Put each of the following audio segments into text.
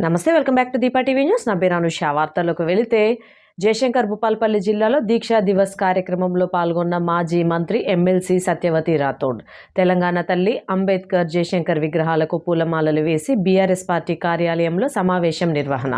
నమస్తే, welcome back to Deepa TV news. నా పేరు అనుష. వార్తల్లోకి వెళితే జయశంకర్ భూపాల్పల్లి జిల్లాలో దీక్షా దివస్ కార్యక్రమంలో పాల్గొన్న మాజీ మంత్రి ఎమ్మెల్సీ సత్యవతి రాథోడ్ తెలంగాణ తల్లి అంబేద్కర్ జయశంకర్ విగ్రహాలకు పూలమాలలు వేసి బీఆర్ఎస్ పార్టీ కార్యాలయంలో సమావేశం నిర్వహణ.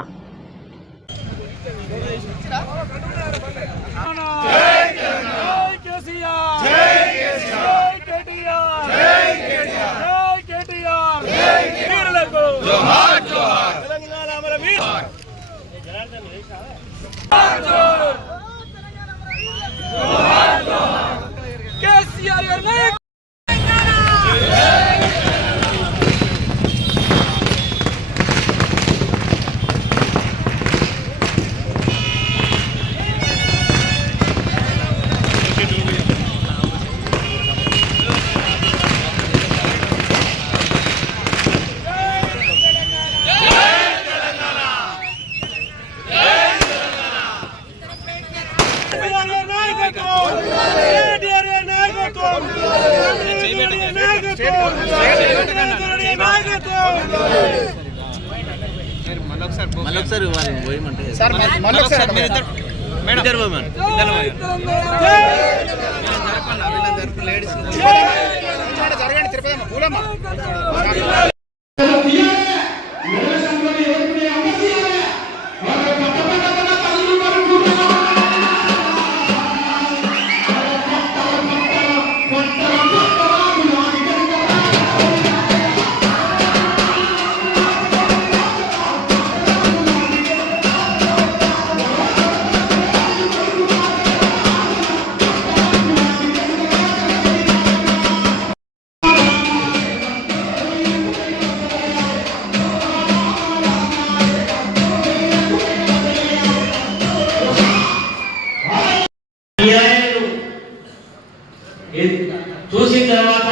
చూసిన తర్వాత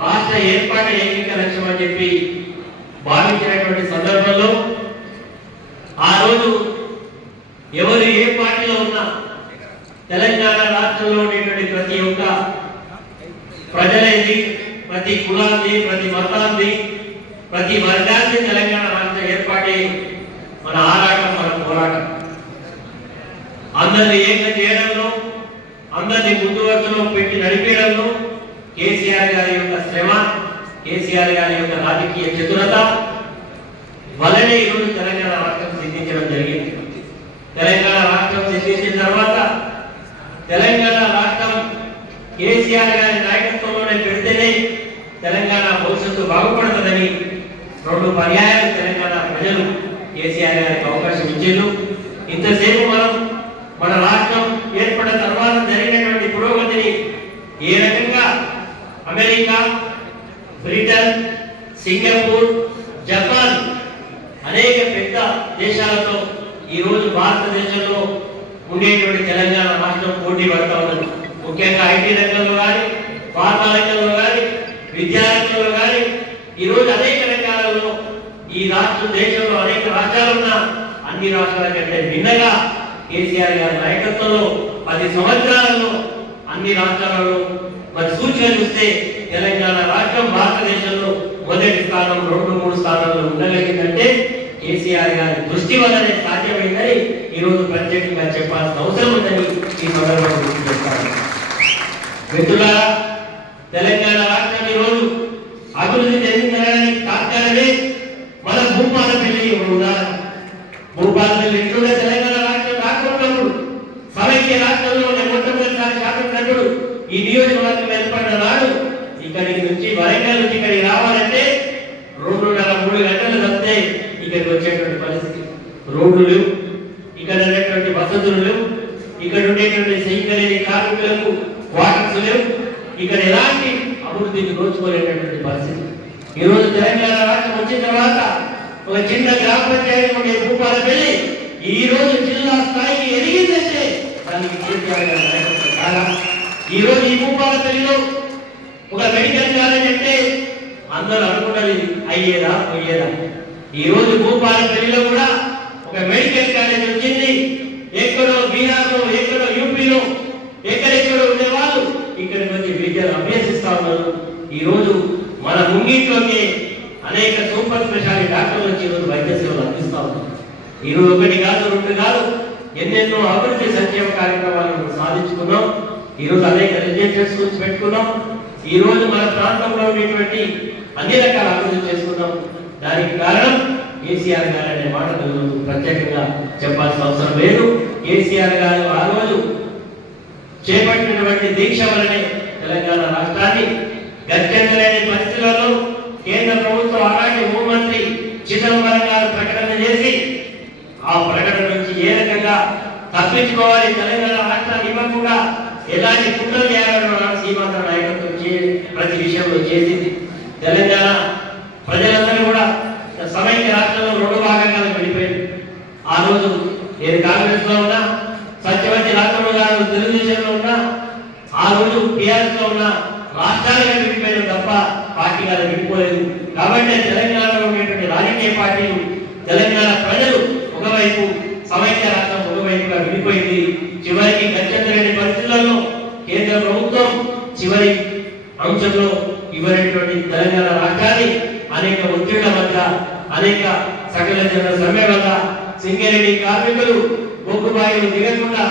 రాష్ట్ర ఏర్పాటు ఏకైక లక్ష్యం అని చెప్పి భావించినటువంటి సందర్భంలో ఆ రోజు ఎవరు ఏ పార్టీలో ఉన్నా తెలంగాణ రాష్ట్రంలో ఉండేటువంటి ప్రతి ఒక్క ప్రజలైంది, ప్రతి కులాన్ని, ప్రతి మతాన్ని, ప్రతి వర్గాన్ని తెలంగాణ రాష్ట్ర ఏర్పాటే మన ఆరాటం, మన పోరాటం. అందరినీ ఏకం చేయడంలో, అందరినీ ముందు వరుసలో పెట్టి నడిపేయడంలో కేసీఆర్ గారి యొక్క శ్రమ, కేసీఆర్ గారి యొక్క రాజకీయ చతురత వల్లనే ఈరోజు తెలంగాణ రాష్ట్రం సిద్ధించడం జరిగింది. తెలంగాణ రాష్ట్రం సిద్ధించిన తర్వాత తెలంగాణ రాష్ట్రం కేసీఆర్ గారి నాయకత్వంలోనే పెడితేనే తెలంగాణ భవిష్యత్తు బాగుపడుతుందని 2 పర్యాయాలు తెలంగాణ ప్రజలు కేసీఆర్ గారికి అవకాశం ఇచ్చారు. ఇంతసేపు మనం మన రాష్ట్రం ఏర్పడిన తర్వాత జరిగినటువంటి పురోగతిని ఏ రకంగా అమెరికా, బ్రిటన్, సింగపూర్, జపాన్ అనేక పెద్ద దేశాలతో ఈరోజు భారతదేశంలో ఉండేటువంటి తెలంగాణ రాష్ట్రం పోటీ పడతా ఉన్నది. ముఖ్యంగా ఐటీ రంగంలో కానీ, ఫార్మా రంగంలో కానీ, విద్యారంగంలో కానీ ఈరోజు అనేక రంగాలలో ఈ రాష్ట్ర దేశంలో అనేక రాష్ట్రాలున్న అన్ని రాష్ట్రాల కంటే భిన్నగా కేసీఆర్ గారి నాయకత్వంలో 10 సంవత్సరాలలో అన్ని రాష్ట్రాలలో మరి సూచన చూస్తే తెలంగాణ రాష్ట్రం భారతదేశంలో మొదటి స్థానం, 2-3 స్థానాల్లో ఉండగలిగిందంటే కేసీఆర్ గారి దృష్టి వల్లనే సాధ్యమైందని ఈరోజు ప్రత్యేకంగా చెప్పాల్సిన అవసరం ఉందని ఈ సందర్భంగా గుర్తు చేస్తాను. మిత్రులారా, తెలంగాణ రాష్ట్రం ఈరోజు అభివృద్ధి చెందిందనడానికి తాత్కాలమే మన భూపాలపల్లి ఒక ఉదాహరణ. భూపాలపల్లి ఎట్లుండే తెలంగాణ రాష్ట్రం రాకపోయినప్పుడు సమైక్య రాష్ట్రంలో మొట్టమొదటిసారి శాసనసభ్యుడు ఈ నియోజకవర్గం ఏర్పడిన నాడు ఇక్కడికి నుంచి వరంగల్ నుంచి ఇక్కడికి రావాలంటే 2.5-3 గంటలు తప్పితే ఇక్కడికి వచ్చేటువంటి పరిస్థితి. రోడ్లు లేవు, ఇక్కడ ఉండేటువంటి వసతులు లేవు, ఇక్కడ ఉండేటువంటి సైకలేని కార్మికులకు క్వార్టర్స్ లేవు, ఇక్కడ ఎలాంటి అభివృద్ధిని దోచుకోలేనటువంటి పరిస్థితి. ఈరోజు తెలంగాణ రాష్ట్రం వచ్చిన తర్వాత ఒక చిన్న గ్రామ పంచాయతీ ఉండే భూపాలపల్లి ఈ రోజు జిల్లా స్థాయికి ఎదిగిందంటే దానికి కేసీఆర్ గారి నాయకత్వం కాదా? ఈ రోజు ఈ భూపాలపల్లిలో ఒక మెడికల్ కాలేజ్ అంటే అందరూ అనుకున్నది అయ్యేదా పోయేదా. ఈ రోజు భూపాలపల్లిలో కూడా ఒక మెడికల్ కాలేజ్ వచ్చింది. ఎక్కడో బీహార్లో, ఎక్కడో యూపీలో, ఎక్కడెక్కడో ఉండే వాళ్ళు ఇక్కడికి వచ్చి విద్యను అభ్యసిస్తా ఉన్నారు. ఈ రోజు మన ముంగిట్లోకి అనేక సూపర్ స్పెషాలిటీ డాక్టర్లు వచ్చి ఈరోజు వైద్య ఈరోజు ఒకటి కాదు, రెండు కాదు, ఎన్నెన్నో అభివృద్ధి సంక్షేమ కార్యక్రమాలను సాధించుకున్నాం. ఈరోజు అనేక రెసిడెన్షియల్ స్కూల్స్ పెట్టుకున్నాం. ఈ రోజు మన ప్రాంతంలో ఉండేటువంటి అన్ని రకాల అభివృద్ధి చేసుకున్నాం. దానికి కారణం కేసీఆర్ గారు అనే మాట ప్రత్యేకంగా చెప్పాల్సిన అవసరం లేదు. కేసీఆర్ గారు ఆ రోజు చేపట్టినటువంటి దీక్ష వలనే తెలంగాణ రాష్ట్రాన్ని గత్యంతరలేని పరిస్థితులలో కేంద్ర ప్రభుత్వం ఆనాటి హోంమంత్రి చిదంబరం గారు ప్రకటన చేసి ఆ ప్రకటన నుంచి ఏ రకంగా తప్పించుకోవాలి, తెలంగాణ రాష్ట్రాన్ని ఇవ్వకుండా ఎలాంటి కుట్రలు చేయాలన్న సీమాంధ్ర నాయకత్వం ప్రతి విషయంలో చేసింది. తెలంగాణ ప్రజలందరూ కూడా సమైక్య రాష్ట్రంలో రెండు భాగంగా విడిపోయింది. ఆ రోజు నేను కాంగ్రెస్ లో ఉన్నా, సత్యవతి రాష్ట్రంలో గారు తెలుగుదేశంలో ఉన్నా, ఆ రోజు టీఆర్ఎస్ లో ఉన్న రాష్ట్రాలుగా విడిపోయిన తప్ప పార్టీగా విడిపోలేదు. కాబట్టి తెలంగాణలో ఉండేటువంటి రాజకీయ పార్టీలు, తెలంగాణ ప్రజలు ఒకవైపు, సమైక్య రాష్ట్రం ఒకవైపుగా విడిపోయింది. చివరికి గత్యంతరలేని పరిస్థితులలో కేంద్ర ప్రభుత్వం చివరి అంశంలో ఇవ్వనటువంటి తెలంగాణ రాష్ట్రాన్ని అనేక ఒత్తిళ్ల వల్ల, అనేక సకల జన సమ్మె వల్ల సింగరేణి కార్మికులు బొగ్గుబాయిలు దిగకుండా,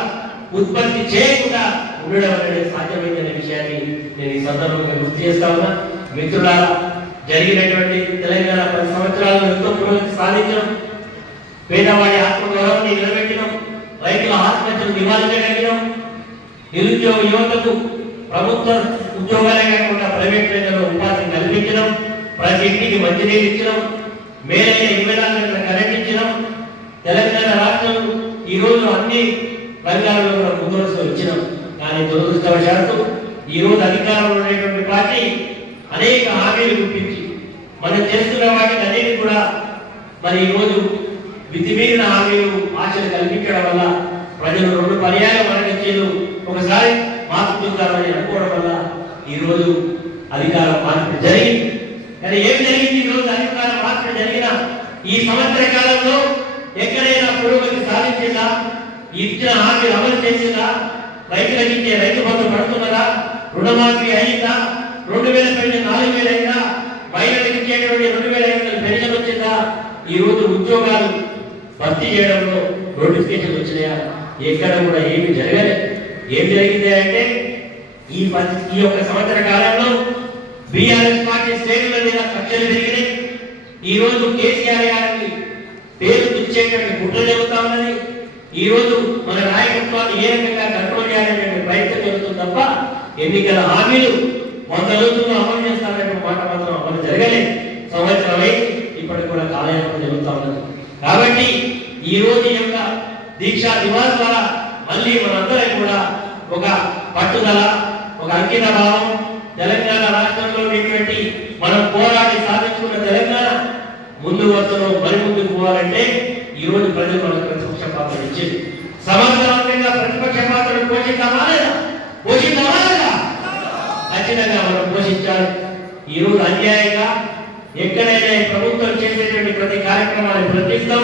ఉత్పత్తి చేయకుండా ఉండడం అనేది సాధ్యమైందనే విషయాన్ని నేను ఈ సందర్భంగా గుర్తు చేస్తా ఉన్నా. మిత్రులారా, జరిగినటువంటి తెలంగాణ 10 సంవత్సరాలలో ఎంతో పురోగతి సాధించడం, పేదవాడి ఆత్మగౌరవాన్ని నిలబెట్టడం, రైతుల ఆత్మహత్యలు నివారించగలిగినాం, నిరుద్యోగ యువతకు ప్రభుత్వ ఉద్యోగాలే కాకుండా ప్రైవేట్ రంగంలో ఉపాధిని కల్పించడం, ప్రతి ఇంటికి మంచినీరు ఇచ్చడం, మేలైన 24 గంటల కరెంట్ ఇచ్చడం, తెలంగాణ రాష్ట్రం ఈ రోజు అన్ని రంగాల్లో కూడా ముందు వరుసలో ఇచ్చినాం. కానీ దురదృష్టవశాత్తు ఈ రోజు అధికారంలో ఉండేటువంటి పార్టీ అనేక హామీలు గుర్తించి మనం చేస్తున్న వాటికి అన్నిటి కూడా మరి ఈ రోజు మితిమీరిన హామీలు, ఆశలు కల్పించడం వల్ల ప్రజలు 2 పర్యాయాలు మరణించేది, ఒకసారి మార్పుతుందామని అనుకోవడం వల్ల ఈ రోజు అధికార మార్పు జరిగింది. కానీ ఏం జరిగింది? ఈ రోజు అధికార మార్పు జరిగిన ఈ సంవత్సర కాలంలో ఎక్కడైనా పురోగతి సాధించిందా? ఇచ్చిన హామీలు అమలు చేసిందా? రైతులకు ఇచ్చే రైతు బంధు పడుతున్నదా? రుణమాఫీ అయిందా? 2000 పెన్షన్ 4000 అయిందా? మహిళలకు ఇచ్చేటువంటి 2500 పెన్షన్ వచ్చిందా? ఈ రోజు ఉద్యోగాలు భర్తీ చేయడంలో నోటిఫికేషన్ వచ్చినాయా? ఎక్కడ కూడా ఏమి జరగలేదు. ఏం జరిగింది అంటే ఈ యొక్క సంవత్సర కాలంలో బీఆర్ఎస్ పార్టీ శ్రేణుల మీద కక్షలు పెరిగినాయి. ఈ రోజు కేసీఆర్ గారికి పేరు తెచ్చేటువంటి కుట్ర జరుగుతా ఉన్నది. ఈ రోజు మన నాయకత్వాన్ని ఏ రకంగా కంట్రోల్ చేయాలనే ప్రయత్నం జరుగుతుంది తప్ప ఎన్నికల హామీలు 100 రోజుల్లో అమలు చేస్తారనే మాట మాత్రం అమలు జరగలేదు. సంవత్సరమై ఇప్పటికి కూడా కాలయాపన జరుగుతూ ఉన్నది. కాబట్టి ఈ రోజు యొక్క దీక్షా దివాస్ ద్వారా మళ్ళీ మనందరం కూడా ఒక పట్టుదల, ఒక అంకిత భావం, తెలంగాణ రాష్ట్రంలో ఉండేటువంటి మనం పోరాడి సాధించుకున్న తెలంగాణ ముందు వరుసలో మరి ముందుకు పోవాలంటే ఈ రోజు ప్రజలు మనకు ప్రతిపక్ష పాత్ర ఇచ్చింది. సమర్థవంతంగా ప్రతిపక్ష పాత్రను పోషిద్దామా లేదా? పోషిద్దామా లేదా? ఖచ్చితంగా మనం పోషించాలి. ఈ రోజు అన్యాయంగా ఎక్కడైనా ప్రభుత్వం చేసేటువంటి ప్రతి కార్యక్రమాన్ని ప్రశ్నిస్తాం.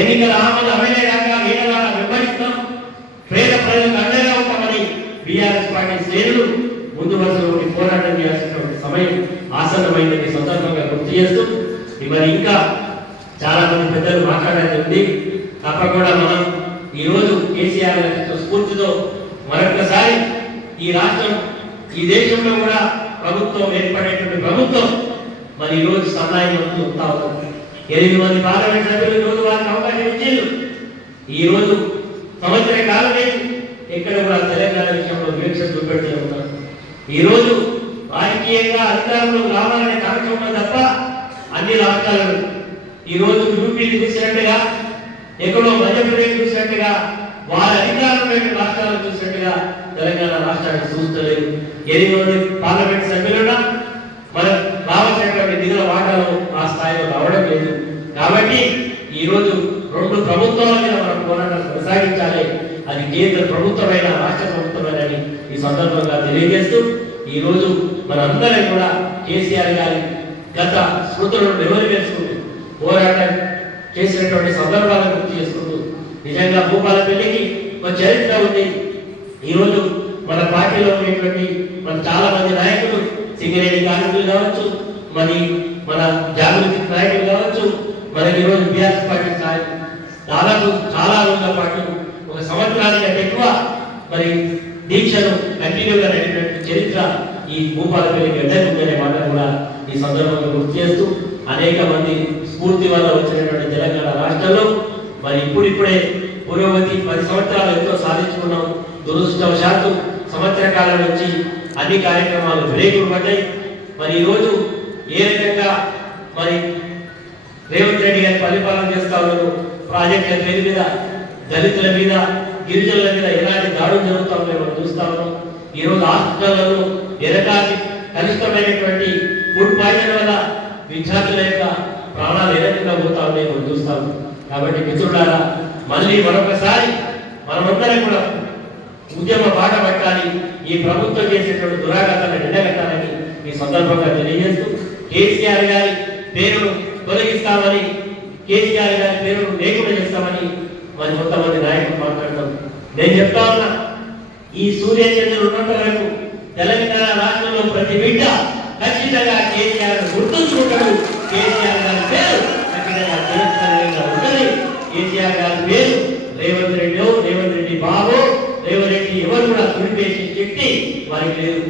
ఎన్నికల హామీలు అమలయ్యాక వీళ్ళ విభజిస్తాం. పేద ప్రజలకు అండగా ఉంటామని బీఆర్ఎస్ పార్టీ శ్రేణులు ముందు వరుసలో పోరాటం చేయాల్సినటువంటి సమయం ఆసన్నమైందని సందర్భంగా గుర్తు చేస్తూ, మరి ఇంకా చాలా మంది పెద్దలు మాట్లాడేది ఉంది. తప్పకుండా మనం ఈ రోజు కేసీఆర్ స్ఫూర్తితో మరొకసారి ఈ రాష్ట్రం, ఈ దేశంలో కూడా ప్రభుత్వం ఏర్పడేటువంటి ప్రభుత్వం మరి ఈ రోజు సన్నాయి వస్తూ 8 మంది పార్లమెంట్ సభ్యులు ఈ రోజు వారికి అవకాశం ఇచ్చారు. ఈ రోజు సంవత్సర కాలమే ఎక్కడ కూడా తెలంగాణ విషయంలో వివక్ష చూపెడుతూ ఉన్నారు. ఈ రోజు రాజకీయంగా అధికారంలో రావాలనే కాంక్ష ఉన్నది తప్ప అన్ని రాష్ట్రాలను ఈ రోజు యూపీ చూసినట్టుగా, ఎక్కడో మధ్యప్రదేశ్ చూసినట్టుగా, వారి అధికారంలో రాష్ట్రాలను చూసినట్టుగా తెలంగాణ రాష్ట్రాన్ని చూస్తలేదు. 8 మంది పార్లమెంట్ సభ్యులున్నా మనం రావాల్సినటువంటి నిధుల వాటాలు ఆ స్థాయిలో రావడం లేదు. కాబట్టి ఈ రోజు 2 ప్రభుత్వాల మీద మనం పోరాటం కొనసాగించాలి. అది కేంద్ర ప్రభుత్వమైన, రాష్ట్ర ప్రభుత్వమైనని ఈ సందర్భంగా తెలియజేస్తూ, ఈ రోజు మనందరం కూడా కేసీఆర్ గారి గత స్మృతులను నెమరు వేసుకుంటూ పోరాటం చేసినటువంటి సందర్భాలను గుర్తు చేసుకుంటూ, నిజంగా భూపాలపల్లికి ఒక చరిత్ర ఉంది. ఈ రోజు మన పార్టీలో ఉండేటువంటి మన చాలా మంది నాయకులు, సింగరేణి కార్మికులు కావచ్చు, మన జాగృతి నాయకులు కావచ్చు, మనకి ఈరోజు బీఆర్ఎస్ పార్టీ దాదాపు చాలా రోజుల పాటు ఒక సంవత్సరానికి ఎక్కువ మరి దీక్షను కంటిన్యూగా నడిపినట్టు చరిత్ర ఈ భూపాలపల్లి గడ్డకుందనే మాట కూడా ఈ సందర్భంగా గుర్తు చేస్తూ అనేక మంది స్ఫూర్తి వల్ల వచ్చినటువంటి తెలంగాణ రాష్ట్రంలో మరి ఇప్పుడిప్పుడే పురోగతి 10 సంవత్సరాలు ఎంతో సాధించుకున్నాం. దురదృష్టవశాత్తు సంవత్సర కాలం నుంచి అన్ని కార్యక్రమాలు బ్రేకులు పడ్డాయి. మరి ఈరోజు ఏ రకంగా మరి రేవంత్ రెడ్డి గారి పరిపాలన చేస్తా ఉన్నారు, ప్రాజెక్టుల పేరు మీద దళితుల మీద గిరిజనుల మీద ఎలాంటి దాడులు జరుగుతా ఉన్నాయో మనం చూస్తా ఉన్నాం. ఈరోజు హాస్పిటళ్లలో ఎరకాసి కలుషితమైనటువంటి ఫుడ్ పాయిజన్ వల్ల విద్యార్థుల యొక్క ప్రాణాలు ఏ రకంగా పోతా ఉన్నాయో మనం చూస్తాము. కాబట్టి మిత్రులారా, మళ్ళీ మరొకసారి మనమందరం కూడా ఉద్యమ బాట పట్టాలి. ఈ ప్రభుత్వం చేసేటువంటి దురాఘాతాలను ఎండగట్టాలని ఈ సందర్భంగా తెలియజేస్తూ కేసీఆర్ గారి పేరును తొలగిస్తామని, కేసీఆర్ గారి పేరును లేకుండా చేస్తామని మరి కొంతమంది నాయకులు మాట్లాడతాం. నేను చెప్తా ఉన్నా, ఈ సూర్యచంద్రుడు ఉన్నంత వరకు తెలంగాణ రాష్ట్రంలో ప్రతి బిడ్డ ఖచ్చితంగా కేసీఆర్ గుర్తుంచుకుంటాడు. కేసీఆర్ గారి పేరు ఖచ్చితంగా ఉంటుంది. కేసీఆర్ గారి పేరు రేవంత్ రెడ్డి బాబు, రేవంత్ రెడ్డి ఎవరు కూడా తుడిపేసి శక్తి వారికి లేదు.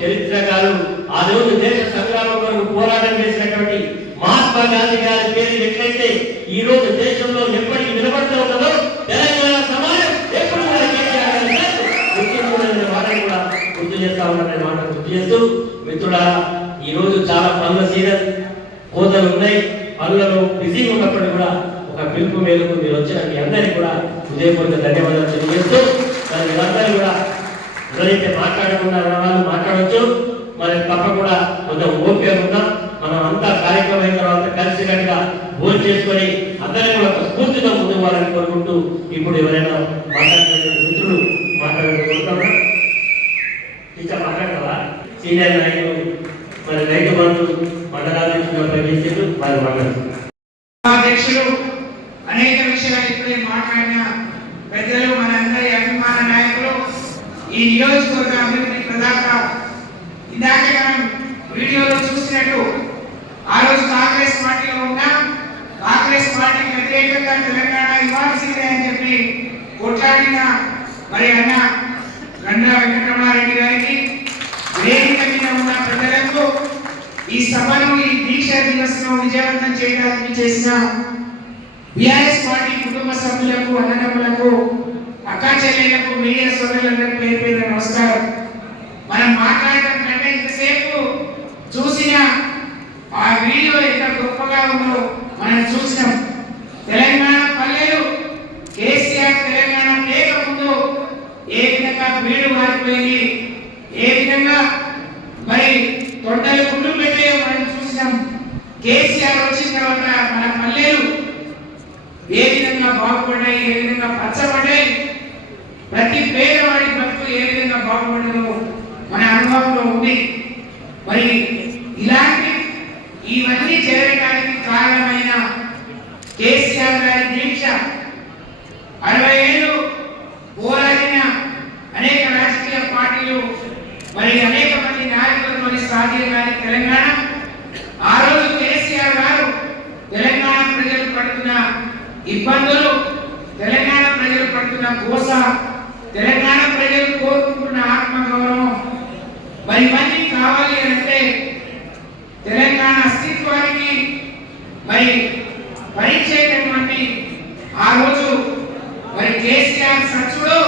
చరిత్రకారులు ఆ రోజు దేశ సంగ్రామం కొరకు పోరాటం చేసినటువంటి మహాత్మా గాంధీ గారి పేరు ఎట్లయితే ఈ రోజు దేశంలో ఎప్పటికీ నిలబడుతూ ఉన్నదో, తెలంగాణ సమాజం ఎప్పుడు కూడా కేసీఆర్ గారి గుర్తించుకునే మాటలు కూడా గుర్తు చేస్తా ఉన్నారనే మాట గుర్తు చేస్తూ, మిత్రులారా, ఈ రోజు చాలా పనుల సీజన్, కోతలు ఉన్నాయి. పనులలో బిజీగా ఉన్నప్పుడు కూడా ఒక పిలుపు మేరకు మీరు వచ్చిన మీ అందరికీ కూడా హృదయపూర్వక ధన్యవాదాలు తెలియజేస్తూ, మరి మీరందరూ కూడా ఎవరైతే మాట్లాడకుండా వాళ్ళు మాట్లాడవచ్చు. మరి తప్పకుండా కొంచెం ఓపిక ఉందాం. మనం అంతా కార్యక్రమం అయిన తర్వాత కలిసికట్టుగా భోజనం చేసుకొని అందరం కూడా ఒక స్ఫూర్తితో ముందుకు పోవాలని కోరుకుంటూ, ఇప్పుడు ఎవరైనా మాట్లాడుతున్న మిత్రులు మాట్లాడుకుంటున్నా ఇంకా మాట్లాడతారా? సీనియర్ నాయకులు మరి రైతు బంధు మండలాధ్యక్షులుగా పనిచేసేది వారు మాట్లాడుతున్నారు. అధ్యక్షులు అనేక విషయాలు ఇప్పుడే మాట్లాడిన పెద్దలు, మనందరి అభిమాన నాయకులు, ఈ నియోజకవర్గ అభివృద్ధి ప్రదాత. ఇందాక మనం వీడియోలో చూసినట్టు ఆ రోజు కాంగ్రెస్ పార్టీలో ఉన్నాం. కాంగ్రెస్ పార్టీకి వ్యతిరేకంగా తెలంగాణ ఇవ్వాల్సిందే అని చెప్పి కొట్లాడిన మరి అన్న గండ్ర వెంకటరమణారెడ్డి గారికి, వేదిక మీద ఉన్న ప్రజలకు, ఈ సభను, ఈ దీక్ష దివస్ ను విజయవంతం చేయడానికి చేసిన బీఆర్ఎస్ పార్టీ కుటుంబ సభ్యులకు, అన్నదమ్ములకు, అక్కా చెల్లెలకు, మీడియా సోదరులందరికీ పేరు పేరు నమస్కారం. మనం మాట్లాడటం కంటే ఇంతసేపు చూసిన ఆ వీడియో ఎంత గొప్పగా ఉందో మనం చూసినాం. తెలంగాణ పల్లెలు కేసీఆర్ తెలంగాణ లేక ముందు ఏ విధంగా వీడు మారిపోయింది, ఏ విధంగా మరి తొండలు గుడ్లు పెట్టే మనం చూసినాం. కేసీఆర్ వచ్చిన తర్వాత మన పల్లెలు ఏ విధంగా బాగుపడ్డాయి, ఏ విధంగా పచ్చబడ్డాయి, ప్రతి పేదవాడి బతుకు ఏ విధంగా బాగుపడదో మన అనుభవంలో ఉంది. మరి ఇలాంటి ఇవన్నీ జరగడానికి కారణమైన కేసీఆర్ గారి దీక్ష, 60 ఏళ్ళు పోరాడిన అనేక రాజకీయ పార్టీలు, మరి అనేక మంది నాయకులతో సాధ్యం తెలంగాణ. ఆ రోజు కేసీఆర్ గారు తెలంగాణ ప్రజలు పడుతున్న ఇబ్బందులు, తెలంగాణ ప్రజలు పడుతున్న కోస, తెలంగాణ ప్రజలు కోరుకుంటున్న ఆత్మగౌరవం, మరి ఇవన్నీ కావాలి అంటే తెలంగాణ అస్తిత్వానికి మరి పరీక్షేటటువంటి ఆ రోజు మరి కేసీఆర్ సచ్చుడు,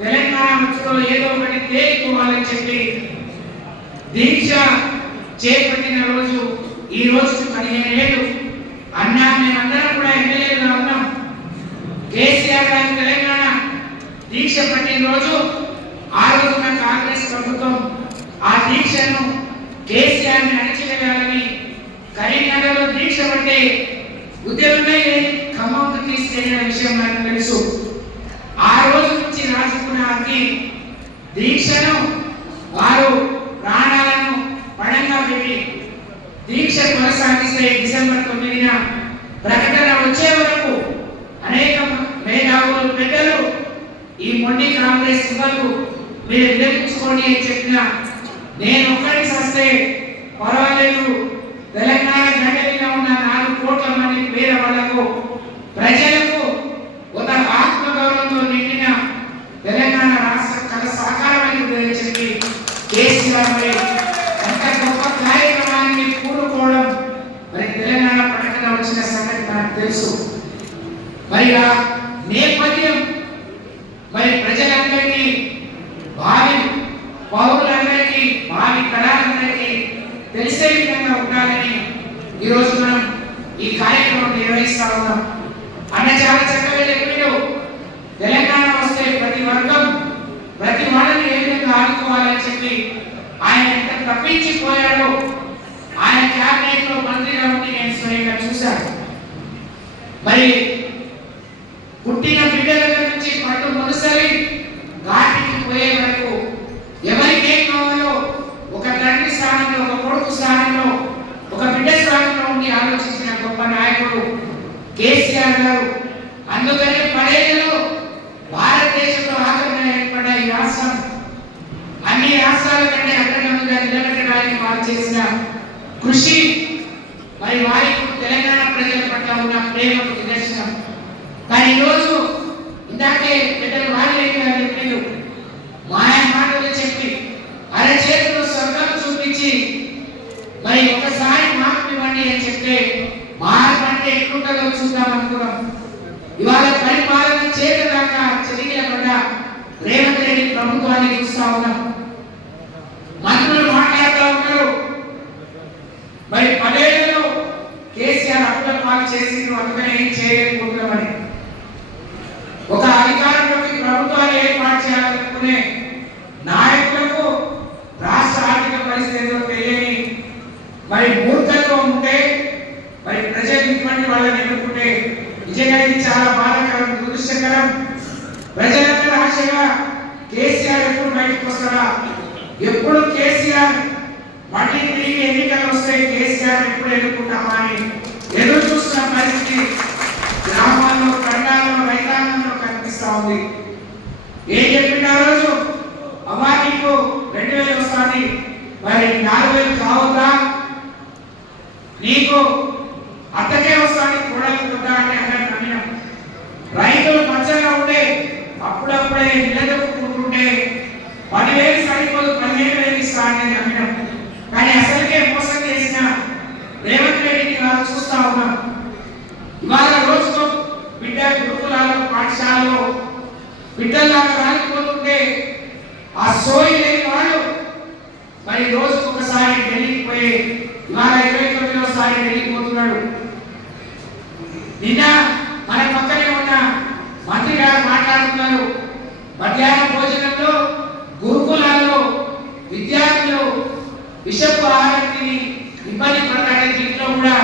తెలంగాణ ముచ్చులో ఏదో ఒకటి తేలిపోవాలని చెప్పి దీక్ష చేపట్టిన రోజు ఈ రోజు 15 ఏళ్ళు. అన్నా మేమందరం కూడా ఎమ్మెల్యేలుగా ఉన్నాం. కేసీఆర్ గారి తెలంగాణ దీక్ష పట్టిన రోజు ఆ రోజున కాంగ్రెస్ ప్రభుత్వం ఆ దీక్షను, కేసీఆర్ ని అణచివేయాలని కరీంనగర్లో దీక్ష పట్టే ఉద్యమమే ఖమ్మంకు తీసుకెళ్లిన విషయం నాకు తెలుసు. ఆ రోజు నుంచి రాజుకున్న అతి దీక్షను వారు ప్రాణాలను పణంగా పెట్టి దీక్ష కొనసాగిస్తే డిసెంబర్ 9న ప్రకటన వచ్చే వరకు అనేక మేధావులు, పెద్దలు ఈ మొండి కాంగ్రెస్ ఇవ్వకు మీరు వినిపించుకోండి అని చెప్పిన నేను ఒక్కడి సస్తే పర్వాలేదు, తెలంగాణ గడ్డ మీద ఉన్న 4 కోట్ల మంది పేద వాళ్లకు వచ్చిన సంగతి మనకు తెలుసు. మరి ఆ నేపథ్యం మరి ప్రజలందరికీ, భావి పౌరులందరికీ, భావి తరాలందరికీ తెలిసే విధంగా ఉండాలని ఈరోజు మనం ఈ కార్యక్రమం నిర్వహిస్తా ఉన్నాం. అన్న చాలా చక్కగా చెప్పాడు, తెలంగాణ వస్తే ప్రతి వర్గం ప్రతి వాళ్ళని ఏ విధంగా ఆదుకోవాలని చెప్పి ఆయన ఎంత తప్పించిపోయాడో ఆయన క్యాబినెట్ లో మంత్రిగా ఉండి నేను స్వయంగా చూశాను. మరి పుట్టిన బిడ్డల నుంచి పట్టు మొదసరి ఘాటికి పోయే వరకు ఎవరికి ఏం కావాలో ఒక తండ్రి స్థానంలో, ఒక కొడుకు స్థానంలో, ఒక బిడ్డ స్థానంలో ఉండి ఆలోచించిన గొప్ప నాయకుడు కేసీఆర్ గారు. అందుకని పదేళ్లలో భారతదేశంలో ఆక్రమణ ఏర్పడ్డ ఈ రాష్ట్రం అన్ని రాష్ట్రాల కంటే అగ్రగణ్యంగా నిలబెట్టడానికి వారు చేసిన కృషి, మరి వారికి తెలంగాణ ప్రజల పట్ల ఉన్న ప్రేమకు నిదర్శనం. కానీ ఈరోజు ఇందాకే పెద్దలు వారిలేని గారు చెప్పారు, మాయ మాటలు చెప్పి అరచేతిలో స్వర్గం చూపించి మరి ఒకసారి మార్పు ఇవ్వండి అని చెప్తే మార్పు అంటే ఎట్లుంటుందో చూద్దాం అనుకున్నాం. ఇవాళ పరిపాలన చేతదాకా చెరిగిలకుండా రేవంత్ రెడ్డి ప్రభుత్వాన్ని చూస్తా ఉన్నాం. మంత్రులు మాట్లాడుతూ ఉన్నారు, మరి పదేళ్లలో కేసీఆర్ అప్పుల పాలు చేసిండ్రు, అందుకని ఏం చేయలేకపోతున్నామని. ఒక అధికారంలోకి ప్రభుత్వాన్ని ఏర్పాటు చేయాలనుకునే నాయకులకు రాష్ట్ర ఆర్థిక పరిస్థితుల్లో తెలియని మరి మూర్ఖత్వం ఉంటే, మరి ప్రజలు ఇటువంటి వాళ్ళని ఎన్నుకుంటే నిజంగా ఇది చాలా బాధాకరం, దురదృష్టకరం. ప్రజలందరూ ఆశగా కేసీఆర్ ఎప్పుడు బయటకు వస్తారా, ఎప్పుడు కేసీఆర్ మళ్ళీ తిరిగి ఎన్నికలు వస్తే కేసీఆర్ ఎప్పుడు ఎన్నుకుంటామా అని ఎదురు చూస్తున్న పరిస్థితి గ్రామాల్లో, ఖండాల్లో, రైతాంగంలో కనిపిస్తా ఉంది. ఏం చెప్పిన రోజు అమ్మా నీకు 2000 వస్తుంది, మరి 4000 కావద్దా, నీకు అత్తకే వస్తుంది కూడలు వద్దా అంటే అందరూ నమ్మినాం. రైతులు మధ్యగా ఉంటే అప్పుడప్పుడే నిలదొక్కుంటుంటే 10,000 సరిపోదు 15,000 ఇస్తా అని నమ్మినాం. కానీ అసలుకే మోసం చేసిన రేవంత్ రెడ్డిని వాళ్ళు చూస్తా ఉన్నాం. ఇవాళ రోజుకు బిడ్డ గురుకులాలు, పాఠశాలలో బిడ్డలాగా రాలిపోతుంటే ఆ సోయి లేని వాళ్ళు మరి రోజుకు ఒకసారి ఢిల్లీకి పోయి ఇవాళ 29వసారి ఢిల్లీకి పోతున్నాడు. నిన్న మన పక్కనే ఉన్న మంత్రి గారు మాట్లాడుతున్నారు, మధ్యాహ్న భోజనంలో గురుకులాల్లో విద్యార్థులు విషపు ఆహారం తిని ఇబ్బంది పడతారని దీంట్లో కూడా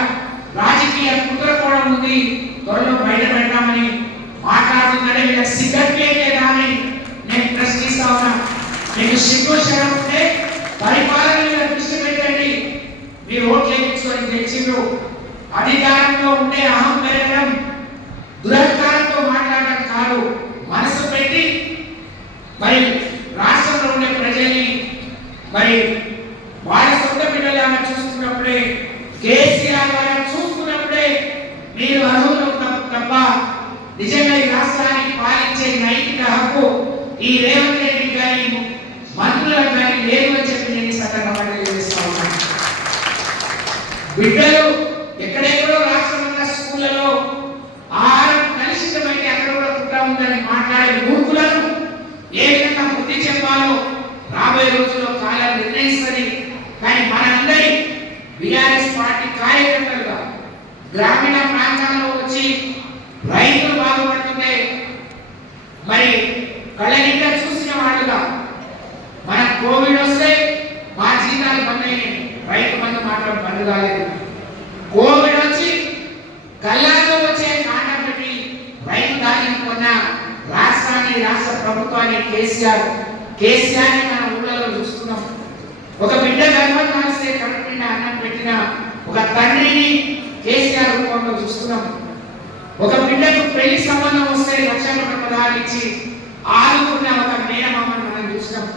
రాజకీయ కుట్రకోవడం ఉంది, త్వరలో బయట పెడతామని మాట్లాడుతున్నాడే. ఇలా సిగ్గట్టే లేదా అని నేను ప్రశ్నిస్తా ఉన్నా. మీకు సిగ్గు శరం ఉంటే పరిపాలన మీద దృష్టి పెట్టండి. మీరు ఓట్లు వేయించుకొని గెలిచిండ్రు, అధికారంలో ఉండే అహం పెరగడం, దురహంకారంతో మాట్లాడడం కాదు, మనసు పెట్టి మరి రాష్ట్రంలో ఉండే ప్రజల్ని మరి వాళ్ళ సొంత బిడ్డలాగా చూసుకున్నప్పుడే, కేసీఆర్ లాగా చూసుకున్నప్పుడే మీరు అర్హులు తప్ప నిజంగా ఈ రాష్ట్రాన్ని పాలించే నైతిక హక్కు ఈ రేవంత్ రెడ్డి గారి మంత్రులకు కానీ లేదు అని చెప్పి నేను సందర్భంగా తెలియజేస్తా ఉన్నాను. బిడ్డలు ఎక్కడెక్కడో రాష్ట్రంలో స్కూళ్ళలో ఆహారం కలుషితమైతే అక్కడ కూడా కుట్ర ఉందని మాట్లాడే మూర్ఖులను ఏ విధంగా బుద్ధి చెప్పాలో రాబోయే రోజుల్లో కాలం నిర్ణయిస్తుంది. కానీ మనందరి బీఆర్ఎస్ పార్టీ కార్యకర్తలుగా గ్రామీణ ప్రాంతాల్లో వచ్చి రైతులు బాగుపడుతుంటే మరి కళ్ళనిండా చూసిన వాళ్ళుగా మన కోవిడ్ వస్తే మా జీతాలు బంద్ అయినాయి, రైతు బంధు మాత్రం బంద్ కాలేదు. కోవిడ్ వచ్చి కళ్ళతో వచ్చే కాండం పెట్టి రైతు దానికి కొన్న రాష్ట్రాన్ని, రాష్ట్ర ప్రభుత్వాన్ని కేసీఆర్ని మన ఊళ్ళలో చూస్తున్నాం. ఒక బిడ్డ గర్భం కాస్తే కడుపు నిండా అన్నం పెట్టిన ఒక తండ్రిని కేసీఆర్ రూపంలో చూస్తున్నాం. ఒక బిడ్డకు పెళ్లి సంబంధం వస్తే లక్షల రూపాయలు ఇచ్చి ఆదుకున్న ఒక మేనమామను మనం చూసినాం.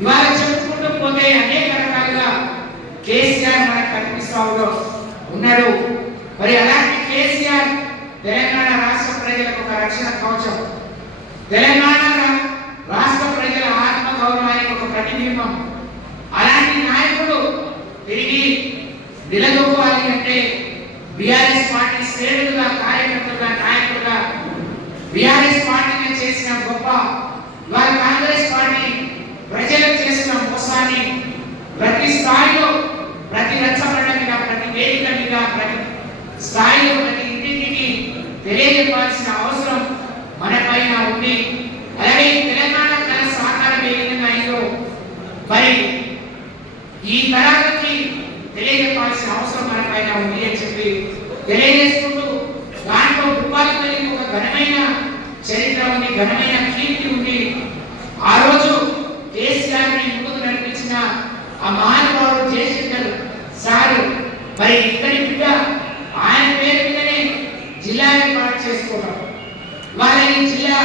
ఇవాళ చెప్పుకుంటూ పోతే అనేక రకాలుగా కేసీఆర్ మనకు కనిపిస్తా ఉన్నాడు. మరి అలాంటి కేసీఆర్ తెలంగాణ రాష్ట్ర ప్రజలకు ఒక రక్షణ కవచం, తెలంగాణ రాష్ట్ర ప్రజల ఆత్మ గౌరవానికి ఒక ప్రతిబింబం. అలాంటి నాయకుడు తిరిగి నిలదొక్కాలి అంటే బీఆర్ఎస్ పార్టీ శ్రేణులుగా, కార్యకర్తలుగా, నాయకులుగా బీఆర్ఎస్ పార్టీని చేసిన గొప్ప, ఇవాళ కాంగ్రెస్ పార్టీ ప్రజలకు చేసిన మోసాన్ని ప్రతి స్థాయిలో, ప్రతి రచ్చబండ మీద, ప్రతి వేదిక మీద, ప్రతి స్థాయిలో, ప్రతి ఇంటికి తెలియజెప్పాల్సిన అవసరం మన పైన ఉంది. అలాగే తెలంగాణ కళ సాకారం ఏ విధంగా అయిందో మరి ఈ తరానికి తెలియజెప్పాల్సిన అవసరం మన పైన ఉంది అని చెప్పి తెలియజేసుకుంటూ, దాంట్లో భూపాలపల్లికి ఒక ఘనమైన చరిత్ర ఉంది, ఘనమైన కీర్తి ఉంది. ఆ రోజు కేసీఆర్ ని ముందుకు నడిపించిన ఆ మహానుభావుడు జయశంకర్ సారు మరి ఇక్కడి బిడ్డ, ఆయన పేరు మీదనే జిల్లా ఏర్పాటు చేసుకోవడం, వాళ్ళ ఈ జిల్లా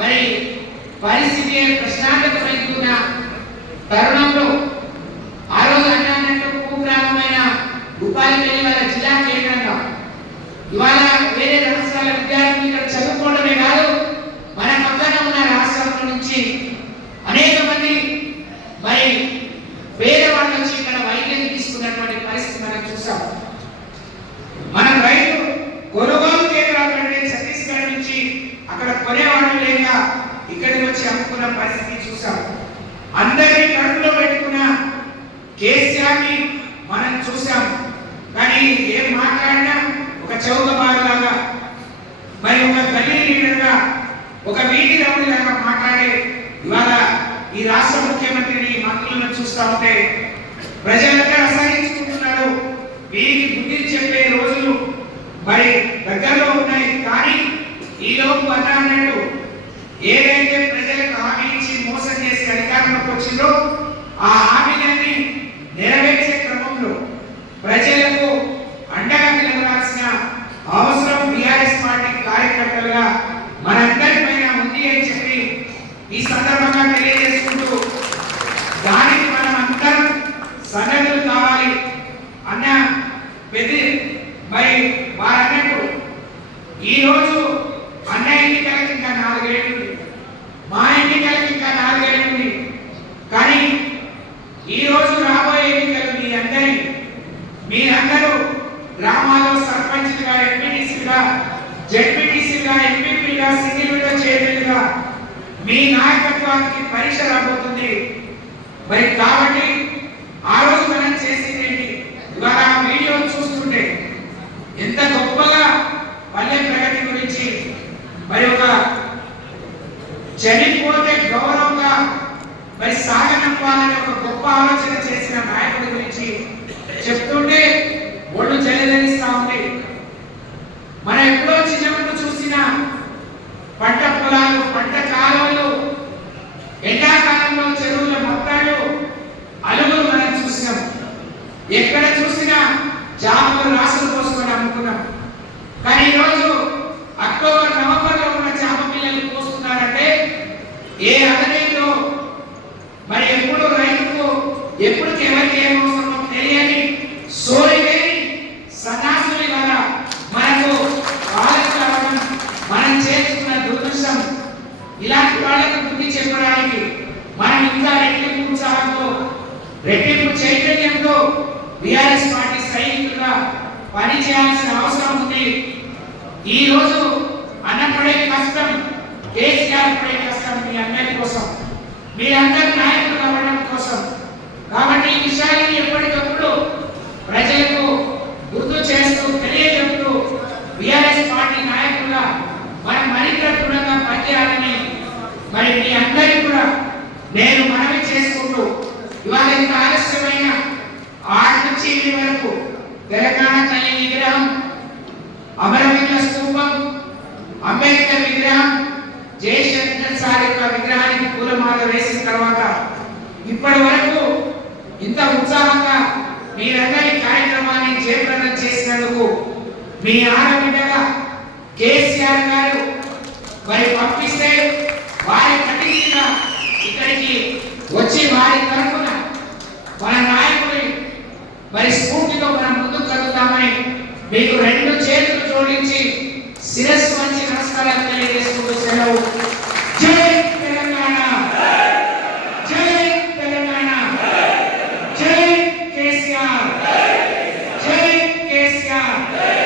మరి పరిస్థితి ప్రశ్నార్థకమైన తరుణంలో ఆ రోజు అన్నట్టు కుగ్రామమైన భూపాలపల్లి వాళ్ళ జిల్లా కేంద్రంగా ఇవాళ వేరే రాష్ట్రాల విద్యార్థులు ఇక్కడ చదువుకోవడమే కాదు, మన పక్కన ఉన్న రాష్ట్రాల నుంచి అనేక మంది మరి పేదవాళ్ళు వచ్చి ఇక్కడ వైద్యం తీసుకున్నటువంటి పరిస్థితి మనం చూసాం. మనం రైతు కొనుగోలు కేంద్రాలు అంటే ఛత్తీస్గఢ్ నుంచి అక్కడ కొనేవాళ్ళు లేక ఇక్కడికి వచ్చి అమ్ముకున్న పరిస్థితి చూసాం. అందరినీ కడుపులో పెట్టుకున్న కేసీఆర్ ని మనం చూసాం. కానీ ఏం మాట్లాడినా ఒక చౌకబారులాగా, మరి ఒక గల్లీ లీడర్గా, ఒక వీధి రౌడీలాగా మాట్లాడే ఇవాళ ఈ రాష్ట్ర ముఖ్యమంత్రిని, మంత్రులను చూస్తా ఉంటే ప్రజలంతా అసహించుకుంటున్నారు. వీరికి బుద్ధి చెప్పే రోజులు మరి దగ్గరలో ఉన్నాయి. కానీ ఈ లోపు అన్నట్టు ఏదైతే ప్రజలకు హామీ ఇచ్చి మోసం చేసి అధికారంలోకి వచ్చిందో ఆ హామీలన్నీ నెరవేర్చే క్రమంలో ప్రజలకు అండగా నిలబడాల్సిన అవసరం బీఆర్ఎస్ పార్టీ కార్యకర్తలుగా మనందరిపైన ఉంది అని చెప్పి ఈ సందర్భంగా తెలియజేసుకుంటూ, దానికి మనం అందరం సన్నద్ధులు కావాలి అన్న పెద్ద మరి వారన్నట్టు ఈ రోజు అన్న ఎన్నికలకు ఇంకా 4 ఏళ్ళు ఉంది, మా ఎన్నికలకు ఇంకా 4 ఏళ్ళు ఉంది. కానీ ఈ రోజు రాబోయే ఎన్నికలు మీరందరూ గ్రామాల్లో సర్పంచ్లుగా, ఎంపీటీసీలుగా, జెడ్పీటీసీలుగా, ఎంపీపీలుగా, సింగిల్ విండో చైర్మన్లుగా మీ నాయకత్వానికి పరీక్ష రాబోతుంది. మరి కాబట్టి ఆ రోజు మనం చేసేది ఏంటి? ఇవాళ ఆ వీడియో చూస్తుంటే ఎంత గొప్పగా పల్లె ప్రగతి గురించి, మరి ఒక చనిపోతే గౌరవంగా మరి సాగనంపాలని ఒక గొప్ప ఆలోచన చేసిన నాయకుడి గురించి చెప్తుంటే ఒళ్ళు జలధరిస్తా ఉంది. మనం ఎప్పుడో చిన్నప్పుడు చూసిన పంట పొలాలు, పంట కాలువలు, ఎండాకాలంలో చెరువుల మొత్తాలు, అలుగులు మనం చూసినాం. ఎక్కడ చూసినా జాబులు రాసులు పోసుకొని అమ్ముకున్నాం. కానీ ఈరోజు అక్టోబర్, నవంబర్లో ఉన్న చేప పిల్లలు పోస్తున్నారంటే ఏ అదనీలో మరి ఎప్పుడు రైతుకు ఎప్పుడు ఎవరికి ఏం అవసరమో తెలియని సోరిలేని సన్నాసుల ద్వారా మనకు వాళ్ళకు రావడం మనం చేసుకున్న దుర్దృష్టం. ఇలాంటి వాళ్ళకు బుద్ధి చెప్పడానికి మనం ఇంకా రెట్టింపు ఉత్సాహంతో, రెట్టింపు చైతన్యంతో బీఆర్ఎస్ పార్టీ సైనికులుగా పని చేయాల్సిన అవసరం ఉంది. ఈ రోజు అన్నపడే కష్టం, కేసీఆర్ పడే కష్టం మీ అందరి కోసం, మీరందరూ నాయకులు అవ్వడం కోసం. కాబట్టి ఈ విషయాన్ని ఎప్పటికప్పుడు ప్రజలకు గుర్తు చేస్తూ, తెలియజెప్తూ బీఆర్ఎస్ పార్టీ నాయకులుగా మనం మరింత దృఢంగా పనిచేయాలని మరి మీ అందరికీ కూడా నేను మనవి చేసుకుంటూ, ఇవాళ ఇంత ఆలస్యమైన 6 నుంచి 8 వరకు తెలంగాణ తల్లి విగ్రహం, అమరవీరుల స్తూపం, అంబేద్కర్ విగ్రహం, జయశంకర్ సార్ యొక్క విగ్రహానికి పూలమాల వేసిన తర్వాత ఇప్పటి వరకు ఇంత ఉత్సాహంగా మీరందరి కార్యక్రమాన్ని జయప్రదం చేసినందుకు మీ ఆడబిడ్డగా కేసీఆర్ గారు మరి పంపిస్తే వారి కఠినంగా ఇక్కడికి వచ్చి వారి తరఫున మన నాయకుడి మరి స్ఫూర్తితో మనం ముందుకు కలుగుతామని మీకు 2 చేతులు జోడించి శిరస్సు వంచి నమస్కారాలు తెలియజేసుకుంటూ సెలవు. జై తెలంగాణ, జై తెలంగాణ, జై కేసీఆర్, జై కేసీఆర్. తెలంగాణ